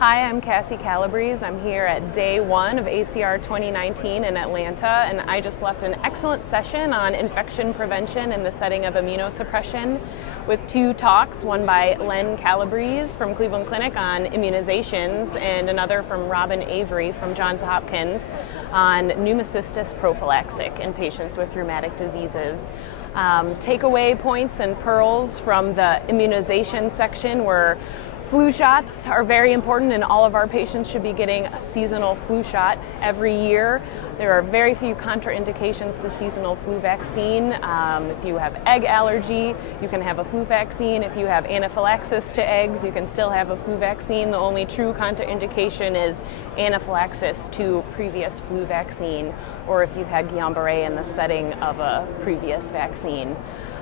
Hi, I'm Cassie Calabrese. I'm here at day one of ACR 2019 in Atlanta, and I just left an excellent session on infection prevention in the setting of immunosuppression with two talks, one by Len Calabrese from Cleveland Clinic on immunizations and another from Robin Avery from Johns Hopkins on pneumocystis prophylaxis in patients with rheumatic diseases. Takeaway points and pearls from the immunization section were flu shots are very important, and all of our patients should be getting a seasonal flu shot every year. There are very few contraindications to seasonal flu vaccine. If you have egg allergy, you can have a flu vaccine. If you have anaphylaxis to eggs, you can still have a flu vaccine. The only true contraindication is anaphylaxis to previous flu vaccine, or if you've had Guillain-Barré in the setting of a previous vaccine.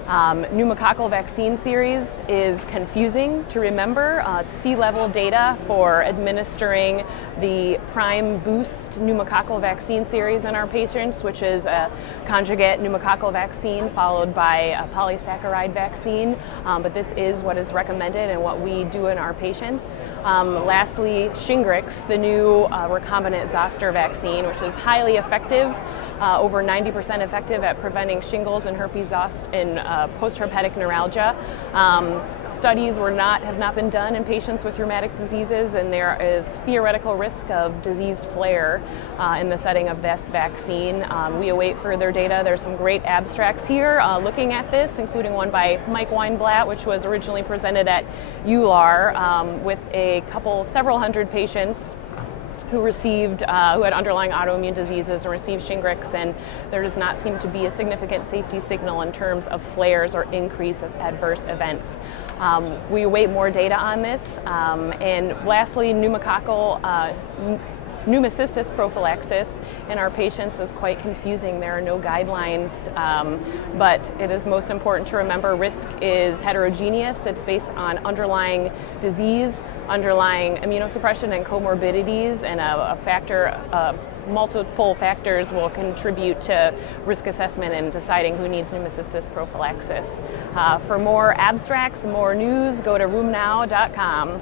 Pneumococcal vaccine series is confusing to remember. It's C-level data for administering the prime boost pneumococcal vaccine series in our patients, which is a conjugate pneumococcal vaccine followed by a polysaccharide vaccine. But this is what is recommended and what we do in our patients. Lastly, Shingrix, the new recombinant zoster vaccine, which is highly effective. Over 90% effective at preventing shingles and herpes zoster in post-herpetic neuralgia. Studies have not been done in patients with rheumatic diseases, and there is theoretical risk of disease flare in the setting of this vaccine. We await further data. There's some great abstracts here looking at this, including one by Mike Weinblatt, which was originally presented at EULAR with several hundred patients who had underlying autoimmune diseases and received Shingrix, and there does not seem to be a significant safety signal in terms of flares or increase of adverse events. We await more data on this. And lastly, pneumocystis prophylaxis in our patients is quite confusing. There are no guidelines, but it is most important to remember risk is heterogeneous. It's based on underlying disease, underlying immunosuppression and comorbidities, and multiple factors will contribute to risk assessment and deciding who needs pneumocystis prophylaxis. For more abstracts, more news, go to rheumnow.com.